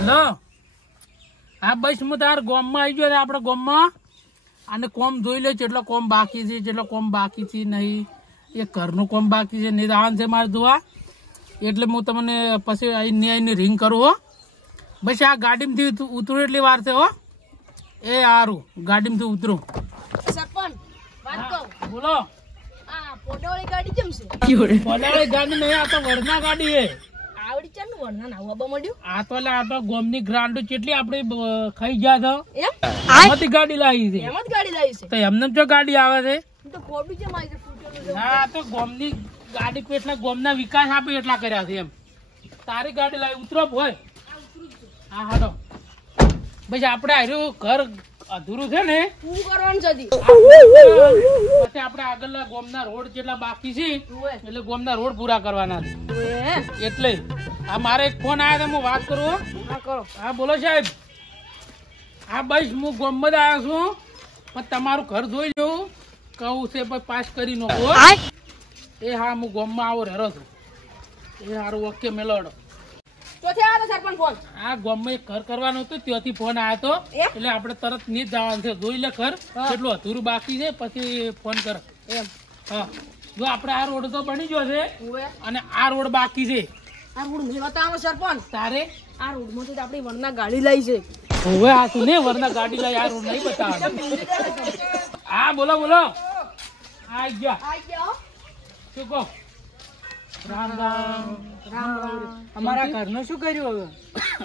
Hello હા બસ હું તાર ગામમાં આવી ગયો આપડે ગામમાં અને કોમ જોઈ લે જેટલો કોમ બાકી છે જેટલો કોમ બાકી છે નહીં એ ઘરનું કોમ બાકી છે નહીં આવવાનું છે મારે જોવા એટલે હું તમને પછી આવીને રિંગ કરું હો બસ આ ગાડીમાંથી ઉતરું એટલી વાર છે હો એ સારું ગાડીમાંથી ઉતરું સરપંચ વાત કહું બોલો આ પોડાવાળી ગાડી કેમ છે પોડાવાળી ગાડી નહીં આ તો વરના ગાડી છે આવડી ચાલ નું વર્ણન આવું આબા મળ્યું આ તો ગોમની ગ્રાન્ડ કેટલી આપણે ખાઈ ગયા છો એમ એમાંથી ગાડી લાવી છે એમ જ ગાડી લાવી છે તો એમને જો ગાડી આવે છે તો કોબી કેમ આવી છે ફૂટેલું છે હા તો ગોમની ગાડી પેટલા ગોમના વિકાસ આપે એટલા કર્યા છે એમ તારી ગાડી લાવી ઉતરો હોય હા હાડો ભાઈ આપણે આર્યું ઘર અધૂરું છે ને પૂરું કરવાનું છે પછી આપણે આગળના ગોમના રોડ જેટલા બાકી છે એટલે ગોમના રોડ પૂરા કરવાના છે એટલે આ મારે એક ફોન આવ્યો તો હું વાત કરું હા કરો હા બોલો સાહેબ હા બસ હું ગોમમાં જ આવ્યો છું પણ તમારું ઘર જોઈ લઉં કહું છે પણ પાસ કરી નાખો એ હા હું ગોમમાં આવો રહેરો છું એ સારું ઓકે મેલોડો ચોથી આવ્યો તો સરપંચ ફોન આ ગામમાં એક ઘર કરવાનું હતું ત્યાંથી ફોન આવ્યો હતો એટલે આપણે તરત ની જ જવાનું છે જોઈ લે ઘર કેટલું અધૂરું બાકી છે પછી ફોન કર એમ હા જો આપણે આ રોડ તો બની ગયો છે ઓવે અને આ રોડ બાકી છે આ રોડ મેં બતાવો સરપંચ તારે આ રોડ માંથી તો આપણી વરના ગાડી લાવી છે હવે આ તું ને વરના ગાડી લઈ આ રોડ નહીં બતાવે હા બોલો બોલો આ ગયા આઈ ગયો શું કહો રામ રામ રામ રામ અમારા ઘરનું શું કર્યું હવે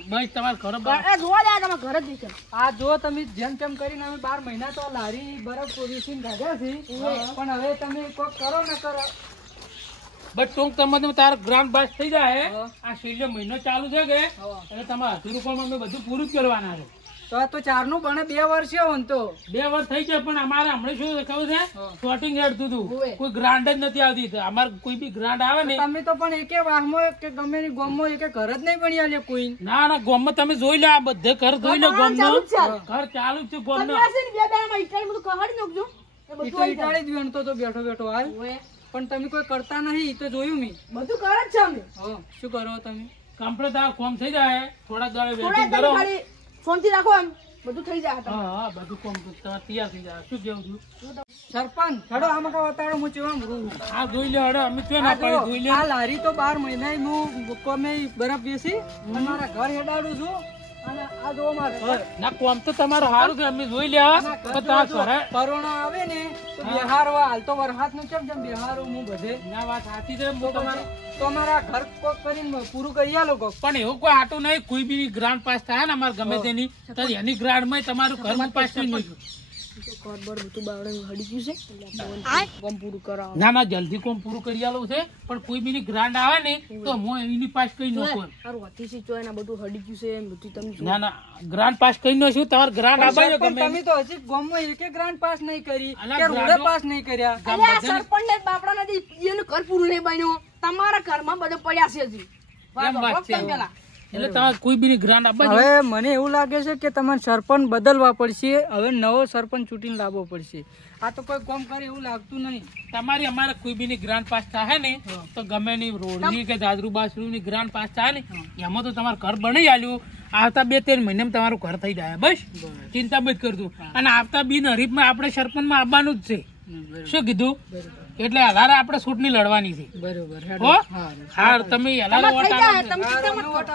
બસ તમારે ઘર એ જોવા જાય તમે ઘર જ દેખે આ જો તમે જેમ તેમ કરીને અમે 12 મહિના તો લારી બરફ પોઝિશન કાઢ્યા છે પણ હવે તમે કોક કરો ન કરો બસ ટૂંક તમને તારો ગ્રાન્ડ પાસ થઈ જાય આ છેલ્લો મહિનો ચાલુ છે કે એટલે તમારે અધૂરું કામ અમે બધું પૂરું જ કરવાના છે તો 4 નું બને 2 વર્ષ છે હોન તો 2 વર્ષ થઈ જાય પણ અમારે હમણાં શું ખબર છે શોર્ટિંગ હેડતું હતું કોઈ ગ્રાન્ડ જ નથી આવતી અમારે કોઈ બી ગ્રાન્ડ આવે ને તમે તો પણ એકે વાહમાં કે ગમે ની ગોમમાં એકે ઘર જ નહીં બની આલે કોઈ ના ના ગોમમાં તમે જોઈ લો આ બધે ઘર જોઈ લો ગોમનું ઘર ચાલુ જ છે ગોમનું બે દાડામાં ઇટાળી બધું કહાડી નાખજો એ બધું ઈટાળી જ વેણતો તો બેઠો બેઠો હાલ પણ તમે કોઈ કરતા નહીં તો જોયું મેં બધું કરે જ છે અમે શું કરો તમે કમ્પ્લીટ આ કોમ થઈ જાય થોડા દાડે થોડા વેટિંગ કરો ખાલી ફોનથી રાખો એમ બધું થઈ જાય હા હા બધું કોમ તૈયાર થઈ જાય શું કેવું છું સરપંચ ચડો આમાં કા વતાડો હું ચેવા આ જોઈ લે હડો અમે શું ના પાડી જોઈ લે આ લારી તો 12 મહિના હું કોમે બરફ બેસી મારા ઘર હેડાડું છું અને આ જો મારા ઘર ના કોમ તો તમારું સારું છે અમે જોઈ લેવા તો તમારે ઘરે કોરોના આવે ને તો બિહારવા હાલ તો વરસાદ નું કેમ કેમ બિહારું હું બધે ના વાત સાચી છે તમારે તો મારા ઘર કોક કરીને પૂરું કરી આલો કોક પણ એવું કોઈ આટું નહીં કોઈ બી ગ્રાન્ડ પાસ થાય ને અમારે ગમે તેની તો એની ગ્રાન્ડ માં તમારું ઘર પાસ થઈ ગયું ઘર બધું બાવડે હડી ગયું છે કોમ પૂરું કરાવો ના ના જલ્દી કોમ પૂરું કરી આલું છે પણ કોઈ બી ગ્રાન્ડ આવે ને તો હું એની પાસ કરી નાખું સારું અતિશી ચોય બધું હડી ગયું છે એમ બધું તમે ના ના ગ્રાન્ડ પાસ કરી નાખું તમારે ગ્રાન્ડ આબાજો ગમે તમે તો હજી ગામમાં એકે ગ્રાન્ડ પાસ નહીં કરી કે રોડે પાસ નહીં કર્યા અલ્યા સરપંચ ને બાપડા નથી એનું ઘર પૂરું નહીં બન્યું તમારા ઘરમાં બધું પડ્યા છે હજી એમ વાત છે એટલે તમારે કોઈ બી ગ્રાન્ડ આબાજો હવે મને એવું લાગે છે કે તમારે સરપંચ બદલવા પડશે હવે નવો સરપંચ ચૂંટીને લાવવો પડશે આ તો કોઈ કામ કરે એવું લાગતું નહીં તમારી અમારે કોઈ બી ગ્રાન્ડ પાસ થાય ને તો ગમે ની રોડની કે દાદરુ બાસરુ ની ગ્રાન્ડ પાસ થાય ને એમાં તો તમારું ઘર બની આલ્યું આવતા 2-3 મહિનામાં તમારું ઘર થઈ જાય બસ ચિંતા બધ કરતું અને આવતા બિન હરીફમાં આપણે સરપંચ માં આવવાનું જ છે શું કીધું એટલે હલારે આપણે ચૂંટણી લડવાની છે બરોબર હો હા તમે હલારે વોટ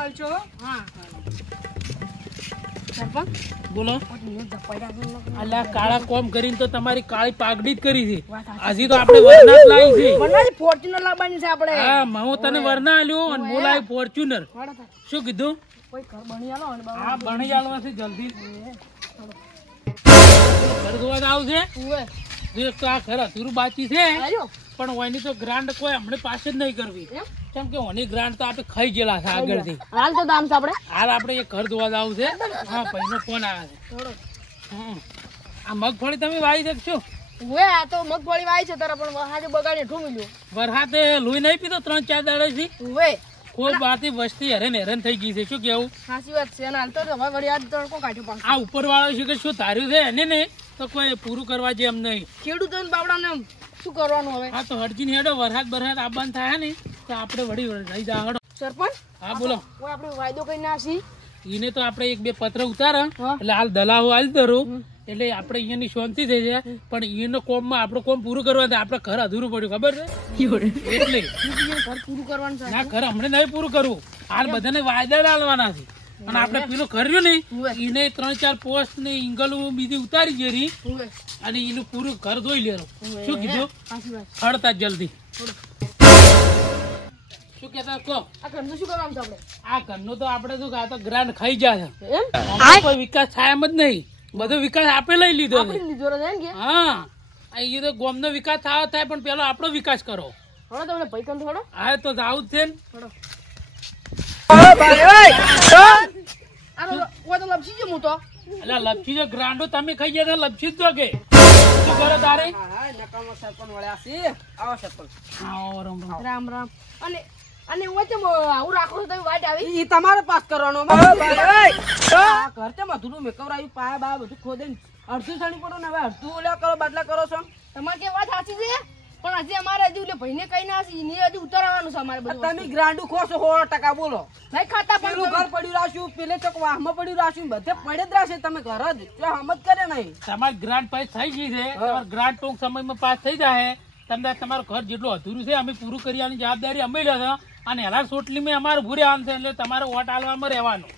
આલજો હા સરપંચ બોલો અલ્યા કાળા કોમ કરીને તો તમારી કાળી પાઘડી જ કરી છે હજી તો આપણે વરના જ લાવી છે વરનાની ફોર્ચ્યુનર લાવવાની છે આપણે હા હું તને વરના આલ્યો અને હું લાવી ફોર્ચ્યુનર શું કીધું કોઈ ઘર બની આલો અને હા બની આલવા છે જલ્દી ઘર જોવા આવશે એક તો આ ઘર અધૂરું બાકી છે પણ ઓની તો ગ્રાન્ડ કોઈ હમણે પાસે જ નહીં કરવી કેમ કે ઓની ગ્રાન્ડ તો આપણે ખાઈ ગયેલા છે આગળથી હાલ તો દામ છે આપણે હાલ આપણે એક ઘર જોવા જવું છે હા ભાઈનો ફોન આવે છે આ મગફળી તમે વાવી શકશો આ તો મગફળી વાવી છે તારા પણ વરસાદે બગાડીને ઠું મળ્યું વરસાદે લોહી નહીં પીતો 3-4 દાડાથી કોઈ બારથી વસ્તી હેરાન થઈ ગઈ છે શું કેવું સાચી વાત છે અને હાલ તો હવે વળી આજ તડકો કાઢ્યો પાછો આ ઉપર વાળો છે કે શું ધાર્યું છે એને ને તો કોઈ પૂરું કરવા જેમ નહીં ખેડૂતોને બાવડાને શું કરવાનું હવે હા તો હરજીને હેડો વરસાદ આબાન થાય ને તો આપણે વળી રહી જા હડો સરપંચ હા બોલો આપણે વાયદો કરીને આસી એને તો આપણે એક બે પત્ર ઉતારે હા. એટલે હાલ દલાવો હાલ દરો એટલે આપણે અહીંયાની શાંતિ થઈ જાય પણ એનો કોમમાં આપણે કોમ પૂરું કરવા આપણે ઘર અધૂરું પડ્યું ખબર છે એટલે ઘર પૂરું કરવાનું છે ના ઘર હમણાં નહીં પૂરું કરવું હાલ બધાને વાયદા ડાલવાના છે અને આપણે પેલું કર્યું ને એને 3-4 પોસ્ટ ને ઇંગલું બીજી ઉતારી ગયેલી હોવે. અને એનું પૂરું ઘર જોઈ લેવાનું શું કીધું સાચી વાત. હળતા જલ્દી શું કેતા કહો આ ઘરનું શું કરવાનું છે આપણે? આ ઘરનું તો આપણે શું કે આ તો ગ્રાન્ડ ખાઈ જાય છે એમ? આમાં કોઈ વિકાસ થાય એમ જ નહીં બધો વિકાસ આપે લઈ લીધો છે આપણે લીધો છે એમ કે? હા અહીં તો ગામનો વિકાસ થાય પણ પેલો આપણો વિકાસ કરો હળો તમને ભાઈ કંદ હળો. હા તો જાવું જ છે ને હળો. આનો તો લપસી ગયો હું તો. એટલે લપસી જો ગ્રાન્ડો તમે ખાઈ ગયા તો લપસી જ દો કે શું કરો તારે આવો રમ રમ. રામ રામ. અને અને વચ્ચે આવું રાખો છો તમે વાટ આવી? ઈ તમારે પાસ કરવાનો ઘર છે મધુરું મેકવરાયું પાયા બા બધું ખોદે ને અડધું સણી પડો ને હવે અડધું ઓલા કરો બાટલા કરો છો તમારે કે વાત સાચી છે પણ હજી અમારે હજી ઓલે ભાઈને કઈ ના હશે એને હજી ઉતારવાનું છે અમારે બધું. તમે ગ્રાન્ડું ખો છો 100% બોલો નહીં ખાતા પેલું પણ ઘર પડ્યું રાખ્યું પેલે ચોક વાહમાં પડ્યું રાખ્યું બધે પડે જ રાખશે તમે ઘર જ જો હમત કરે નહીં તમારી ગ્રાન્ટ પાસ થઈ ગઈ છે તમારી ગ્રાન્ટ ટૂંક સમયમાં પાસ થઈ જાય તમને તમારું ઘર જેટલું અધૂરું છે અમે પૂરું કરવાની જવાબદારી અમે લે છે અને હેલા સોટલી મેં અમારું ભૂરે આમ છે એટલે તમારે વોટ આલવામાં રહેવાનું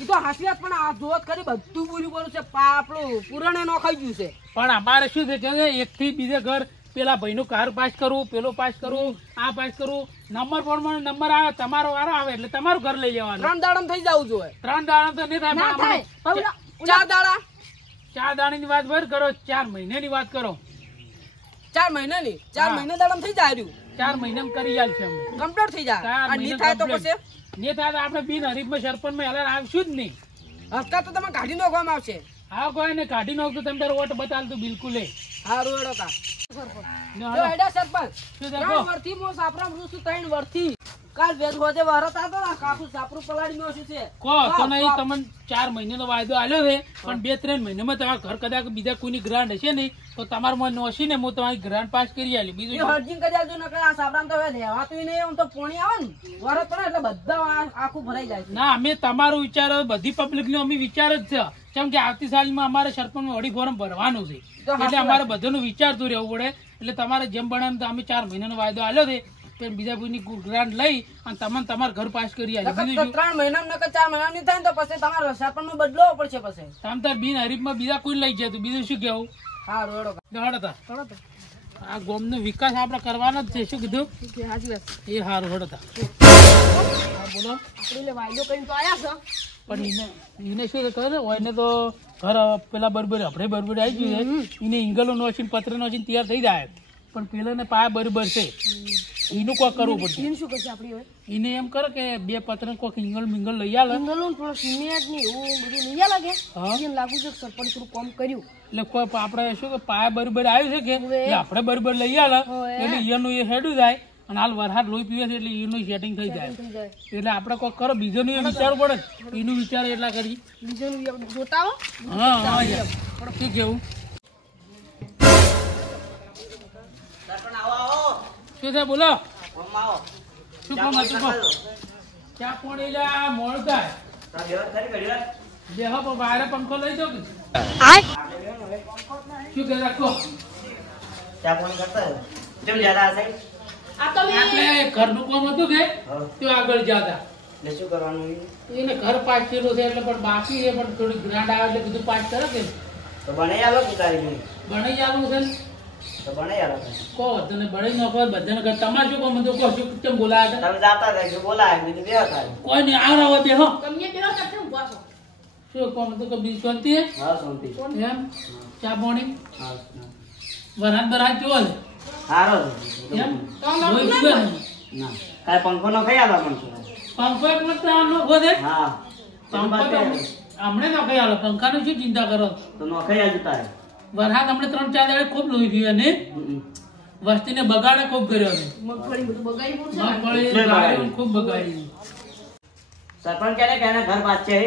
ઈ તો હાસિયાત પણ આ જોત કરી બધું પૂરું બોલું છે આપણું પુરાણે નો ખાઈ ગયું છે પણ અમારે શું છે કે એકથી બીજે ઘર પેલા ભાઈનું કાર પાસ કરવું પેલો પાસ કરવું આ પાસ કરવું નંબર પ્રમાણે નંબર આવે તમારો વારો આવે એટલે તમારું ઘર લઈ જવાનું 3 દાડમ થઈ જવું જોઈએ 3 દાડા તો નહીં ના થાય થાય. પણ 4 દાડા 4 દાડાની વાત ભર કરો 4 મહિનાની વાત કરો 4 મહિનાની 4 મહિના દાડમ થઈ જાય રહ્યું 4 મહિનામાં કરી આલ છે અમે કમ્પ્લીટ થઈ જાય 4 આ નહીં થાય તો પછી નહીં થાય તો આપણે બિન હરીફમાં સરપંચમાં એલાન આવશું જ નહીં હપ્તા તો તમે કાઢી નાખવામાં આવશે હા કોઈ ને કાઢી નાખતું તમે તારો વોટ બતાવતું બિલકુલ હારું હેડો કા ને જો હાલો. હેડા સરપંચ શું 3 દેખો વર્ષથી હું સાપરામ રૂ છું 3 વર્ષથી કાલ વેદ હોજે વરત આતો ને કાકુ સાપરું પલાડી નો છે કહો તો નહીં તમને 4 મહિનાનો વાયદો આલ્યો છે પણ 2-3 મહિનામાં તમારા ઘર કદાચ બીજા કોઈની ગ્રાન્ટ હશે નહીં તો તમારે મને નોશીને હું તમારી ગ્રાન્ટ પાસ કરી આલી એ બીજું શું? હરજીન કરી આવજો નકર આ સાપરામ તો હવે રહેવાતું ય નહીં આમ તો પોણી આવે ને વરત પડે એટલે બધા આખું ભરાઈ જાય છે ના અમે તમારું વિચારો બધી પબ્લિક નું અમે વિચાર જ છે કેમ કે આવતી સાલમાં અમારે સરપંચમાં વડી ફોરમ ભરવાનું છે તો એટલે અમારે બધાનું વિચારતું રહેવું પડે એટલે તમારે જેમ બને એમ તો અમે 4 મહિનાનો વાયદો આલ્યો છે તે બીજા કોઈની ગ્રાન્ટ લઈ અને તમને તમારું ઘર પાસ કરી આલી નકર બીજું તો શું? 3 મહિના નકર 4 મહિના ની થાય ને તો પછી તમારે સરપંચ નો બદલાવો પડશે પછી તમ તાર બિન હરીફમાં બીજા કોઈ લઈ જતું બીજું શું કેવું હારું હેડો કા દોડો તાર. હળો તો. આ ગામનો વિકાસ આપણે કરવાનો જ છે શું કીધું ઠીક છે, સાચી વાત. એ સારું હડો તાર. હા બોલો આપણે એટલે વાયદો કરીને તો આયા છે. પણ એને શું કરે એને તો ઘર પેલા બરોબર આપણે બરોબર આવી ગયું છે એને ઇંગલો નોચીને પત્ર નોચીને તૈયાર થઈ જાય પણ પેલાને પાયા બરોબર છે એનું કોઈ કરવું પડશે એને શું કરશે આપણી હવે? એને એમ કરે કે 2 પત્ર કોઈક ઇંગલ મિંગલ લઈ આવે જંગલોનું થોડું સિમેન્ટ ને એવું બધું નહીં લાગે હા. એને લાગુ છે કે સરપંચ થોડું કામ કર્યું. એટલે કોઈ આપણે શું કે પાયા બરોબર આવ્યું છે કે હવે. એટલે આપણે બરોબર લઈ આવે હવે. એટલે એનું એ હેડું જાય અને હાલ વરસાદ લોહી પીવે છે એટલે એનું સેટિંગ થઈ જાય થઈ જાય. એટલે આપણે કોઈ કરો બીજોનું એ વિચારવું પડે એનું વિચાર એટલા કરી બીજાનું બી આપણે જોતા આવો. હા હા યાર શું કેવું શું છે બોલો શું કામ હતું કહો ચા પાણી લે આ મોડું થાય દેહો પણ બહાર પંખો લઈ જાઓ કે શું કે રાખો આ તો મેં એટલે ઘરનું કામ હતું કે તે આગળ જતા એને ઘર પાસ કર્યું છે એટલે પણ બાકી છે પણ થોડી ગ્રાન્ટ આવે એટલે બધું પાસ કરે કે બનાઈ જવાનું છે ને કહો તને બળી નાખો બધાને કહો તમારે શું કામ હતું કહો શું કેમ બોલાયા હતા કોઈ નહીં આવ રહો બેહો તમને પેલો તકતે ઊભા છો. શું કામ હતું કે બીજું શાંતિ હે એમ ચા પાણી વરાત બરાત જોવો છે એમ લોહી પીવે ને પંખો નો કઈ આલો પણ પંખો એક વખત આ નોખો છે હા પંખો તો હમણે નોખાઈ આલો પંખાનું શું ચિંતા કરો તો નોખાઈ આજુ તારે વરસાદ હમણે 3-4 દાડે ખૂબ લોહી પીવે ને વસ્તીને બગાડે ખૂબ કર્યો છે મગફળી બધું બગાડી પડશે. મગફળી ગાડીઓ ખૂબ બગાડી સરપંચ ક્યારે ક્યારે ઘર પાસ છે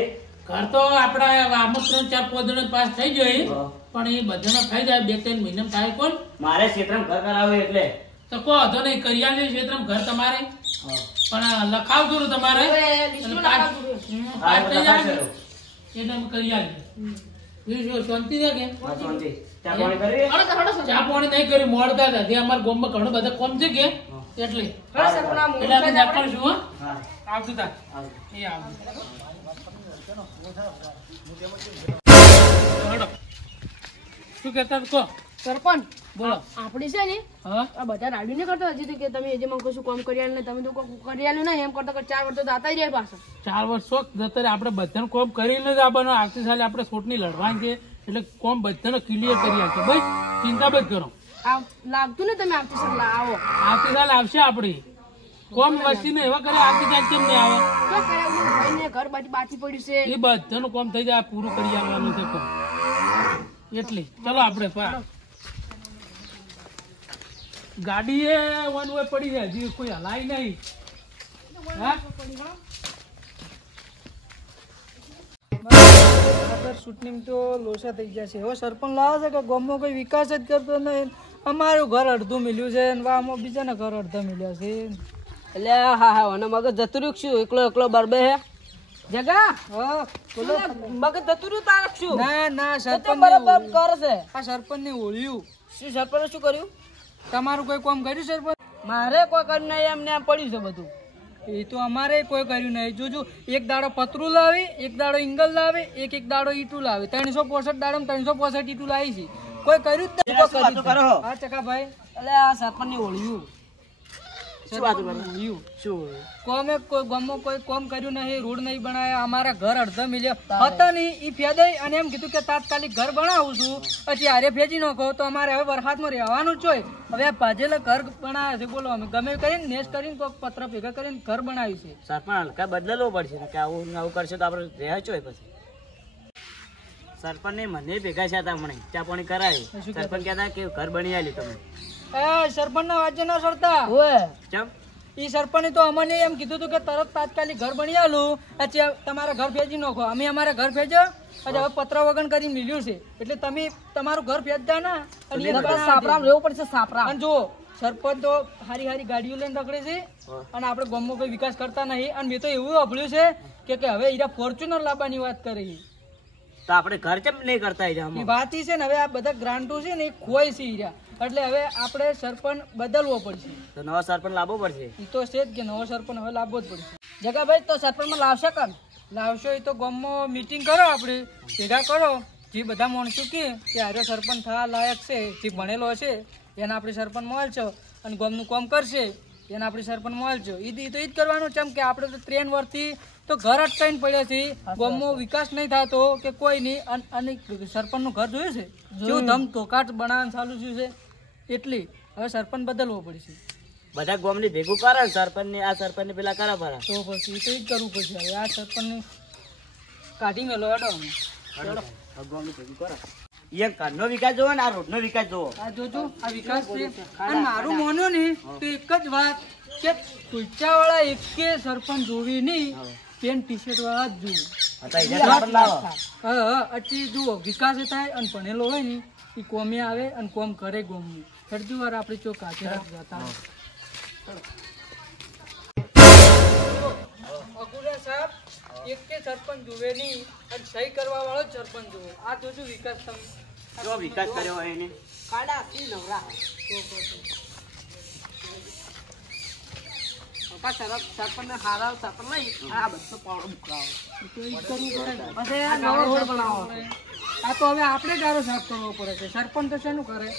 ઘર તો આપડા આમ 3-4 પોદનો પાસ થઈ જાય હા. પણ એ બધાનો થઈ જાય 2-3 મહિના થાય કોણ મારે ક્ષેત્રમાં ઘર કરાવ્યું એટલે તો કહો તો નહીં કરિયાની ક્ષેત્રમાં ઘર તમારે પણ લખાવજો ને તમારે હવે લિસ્ટમાં લખાવજો. પાટે જાય ને એટલે અમે કરિયાલી બીજું શું શાંતિ છે કે હા, શાંતિ. ચા પાણી કરવી? હળો સર, હળો સર. ચા પાણી નહીં કરી મોડતા હતા તે અમારા ગામમાં ઘણું બધા કોમ છે કે એટલે હળો સર, પણ આ મોડું એટલે અમે થાય આપણે. નીકળશું હો હા. આવતું તા હાલો. એ આવતું હેડો. શું કહેતા હતા કહો સરપંચ બોલો આપણી છે ને હા આ બધા રાડ્યું નહીં કરતા હજી તો કે તમે જે માં કશું કામ કરી ને તમે તો કોઈ કરી આલ્યું નહીં એમ કરતા કે 4 વર્ષ તો દાતા જ રહે પાછા 4 વર્ષો જતા આપણે બધાને કોમ કરીને જ આવવાનો આવતી સાલે આપણે સોટની લડવાની છે એટલે કોમ બધાને ક્લિયર કરી આપશે બસ ચિંતા બસ કરો આ લાગતું ને તમે આવતી સર આવો આવતી સાલ આવશે આપણી કોમ વસ્તીને એવા કરે આવતી સાલ કેમ નહીં આવે તો કયા ભાઈને ઘર બાકી પડ્યું છે એ બધાનું કોમ થઈ જાય પૂરું કરી આવવાનું છે કોમ એટલે ચલો આપણે ગાડી એ વન વે પડી છે હજી કોઈ હલાય નહીં હા બરાબર ચૂંટણીમાં તો લોસા થઈ ગયા છે હવે સરપંચ લાવે છે કે ગામમાં કોઈ વિકાસ જ કરતો નહીં અમારું ઘર અડધું મિલ્યું છે ને આમાં બીજાના ઘર અડધા મિલ્યા છે એટલે હા હા અને મગજ જતું રહ્યું છું એકલો એકલો બરબે હે જગા હા બોલો મગજ જતું રહ્યું તાર શું ના ના સરપંચ બરાબર કરશે આ સરપંચ ને ઓળ્યું શું સરપંચ શું કર્યું તમારું કોઈ કામ કર્યું સરપંચ મારે કોઈ કરી નહીં એમને એમ પડ્યું છે બધું એ તો અમારે કોઈ કર્યું નહીં જોજો એક દાડો પતરું લાવી એક દાડો ઇંગલ લાવે એક દાડો ઈટું લાવે 365 દાડો 365 ઈટું લાવી છે કોઈ કર્યું જ નહીં શું વાતો કરો? હા ચકાભાઈ એટલે આ સરપંચ ની ઓળ્યું શું વાત કરો ઓળ્યું શું કોમે કોઈ ગામમાં કોઈ કામ કર્યું નહીં રોડ નહીં બનાવ્યા અમારા ઘર અડધા મિલ્યા હતા નહીં એ ફેદાઈ અને એમ કીધું કે તાત્કાલિક ઘર બનાવું છું પછી હારે ફેજી નાખો તો અમારે હવે વરસાદમાં રહેવાનું જ હોય હવે આ ભાજેલા ઘર બનાવ્યા છે બોલો અમે ગમે કરીને નેસ કરીને કોઈ પત્ર ભેગા કરીને ઘર બનાવ્યું છે સરપંચ હલકા બદલેલો પડશે ને કે આવું ને આવું કરશે તો આપણે રહ્યા છો પછી સરપંચ ને મને ભેગા છે હતા હમણાં ચા પાણી કરાય સરપંચ કહેતા કે ઘર બની આલ્યું તમે એ સરપંચ ના વાજ્ય ના સરતા ઓય ચમ એ સરપંચે તો અમને એમ કીધું હતું કે તરત તાત્કાલિક ઘર બની આલું પછી તમારા ઘર ભેજી નાખો અમે અમારા ઘર ભેજ્યો પછી હવે પત્ર વગન કરીને મિલ્યું છે એટલે તમે તમારું ઘર ભેજતા ના અને એ સાપરામ રહેવું પડશે સાપરામ અને જો સરપંચ તો હારી હારી ગાડીઓ લઈને રખડે છે અને આપણે ગામમાં કોઈ વિકાસ કરતા નહીં અને મેં તો એવું સાંભળ્યું છે કે હવે હીરા ફોર્ચ્યુનર લાવવાની વાત કરી તો આપણે ઘર કેમ નહીં કરતા એ વાત ઈ છે ને હવે આ બધા ગ્રાન્ટો છે ને એ ખોય છે હીરા એટલે હવે આપણે સરપંચ બદલવો પડશે તો નવા સરપંચ લાવવો પડશે એ તો છે જ કે નવો સરપંચ હવે લાવવો જ પડશે જગાભાઈ તો સરપંચ માં લાવશે કર લાવશો એ તો ગામમાં મીટિંગ કરો આપણે ભેગા કરો જે બધા માણસો કે આર્યો સરપંચ થવા લાયક છે જે ભણેલો હશે એને આપણે સરપંચ મળશો અને ગામનું કામ કરશે એને આપણે સરપંચ મળશો એ તો એ જ કરવાનું છે કે આપણે તો 3 વર્ષથી તો ઘર અટકાઈને પડ્યા છે ગામમાં વિકાસ નહીં થતો કે કોઈ નહીં અને સરપંચનું ઘર જોયું છે જેવું ધમ ધોકાટ બનાવવાનું ચાલુ થયું છે એટલી હવે સરપંચ બદલવો પડશે બધા ગામની ભેગું કરે ને સરપંચ ને આ સરપંચ ને પેલા કરે પરા તો પછી તો એ જ કરવું પડશે હવે આ સરપંચને કાઢી મેલો હેડો અમે ગામની ભેગું કરે એ ઘરનો વિકાસ જોવો ને આ રોડનો વિકાસ જોવો આ જોજો આ વિકાસ છે અને મારું માનો ને તો એક જ વાત કે કુલચા વાળા એકે સરપંચ જોવી નહીં પેન્ટ ટી શર્ટ વાળા જ જોવું હતા ઈજા સરપંચ લાવો હા અચી જુઓ વિકાસ થાય અને ભણેલો હોય ને એ કોમે આવે અને કોમ કરે ગોમનું ફરજી વાર આપણે ચોક હાથે જતા અકુરા સાહેબ એક કે સરપંચ જોવે નહીં અને સહી કરવા વાળો જ સરપંચ જોવે આ જોજો વિકાસ તમે જો વિકાસ કર્યો હોય એને કાડા થી નવરા સરપંચ ને હારા સરપંચ નહીં આ બધો પાવડો મુકાવો પછી આ નવો રોડ બનાવો આ તો હવે આપણે ગારો સાફ કરવો પડે છે સરપંચ તો શેનું કરે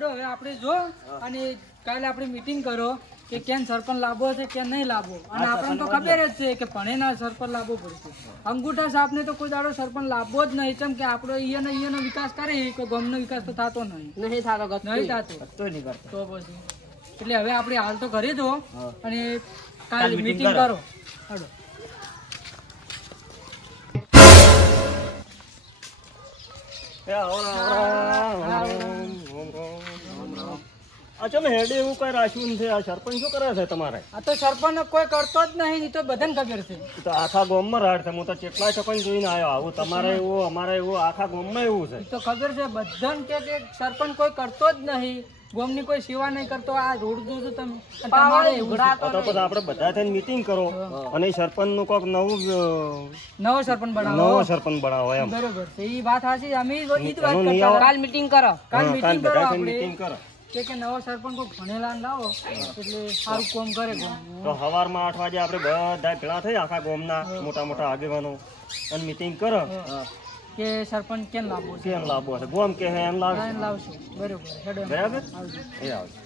તો હવે આપણે જો અને કાલે આપણે મીટિંગ કરો કે કેમ સરપંચ લાવવો છે કે નહીં લાવવો અને આપણને તો ખબર જ છે કે ભણેના સરપંચ લાવવો પડશે અંગૂઠા સાહેબને તો કોઈ દાડો સરપંચ લાવવો જ નહીં કેમ કે આપણો અહીંયાનો વિકાસ કરે તો ગામનો વિકાસ તો થતો નહીં નહીં થતો નહીં થતો તો નહીં કરતો તો પછી એટલે હવે આપણે હાલ તો કરી દો અને કાલે મીટિંગ કરો હાલો અચ્છા મેં હેડે એવું કઈ રાખ્યું છે આ સરપંચ શું કરે છે તમારે આ તો સરપંચ કોઈ કરતો જ નહીં એ તો બધાને ખબર છે તો આખા ગામમાં રાડ છે હું તો કેટલાય સરપંચ જોઈને આવ્યો આવું તમારે એવું અમારે એવું આખા ગામમાં એવું છે એ તો ખબર છે બધાને કે સરપંચ કોઈ કરતો જ નહીં ગોમની કોઈ સેવા નહીં કરતો આ રોડ જોજો તમે અને પાવડે તમારે એવું છે. ઉઘડાતો તો પછી આપણે બધા થઈને મીટિંગ કરો અને સરપંચ નું કોઈક નવું નવો સરપંચ બનાવો નવો સરપંચ બનાવો એમ બરોબર છે એ વાત સાચી અમે ઈ જ વાત એનો કરતા નિયમ- હતા. કાલ મીટિંગ કરો કાલ કાલ મીટિંગ કરો બધા થઈને આપણે મીટિંગ કરો કે નવો સરપંચ કોઈ ભણેલા ને લાવો એટલે સારું કામ કરે ગામનું. તો સવારમાં 8 વાગે આપણે બધા ભેળા થઈ આખા ગામના મોટા મોટા આગેવાનો અને મીટિંગ કરો કે સરપંચ કેમ લાવવો છે કેમ લાવવો છે ગોમ કે હે એમ લાવશે એને લાવશું બરોબર હેડો એમ. બરાબર આવજો. એ આવશે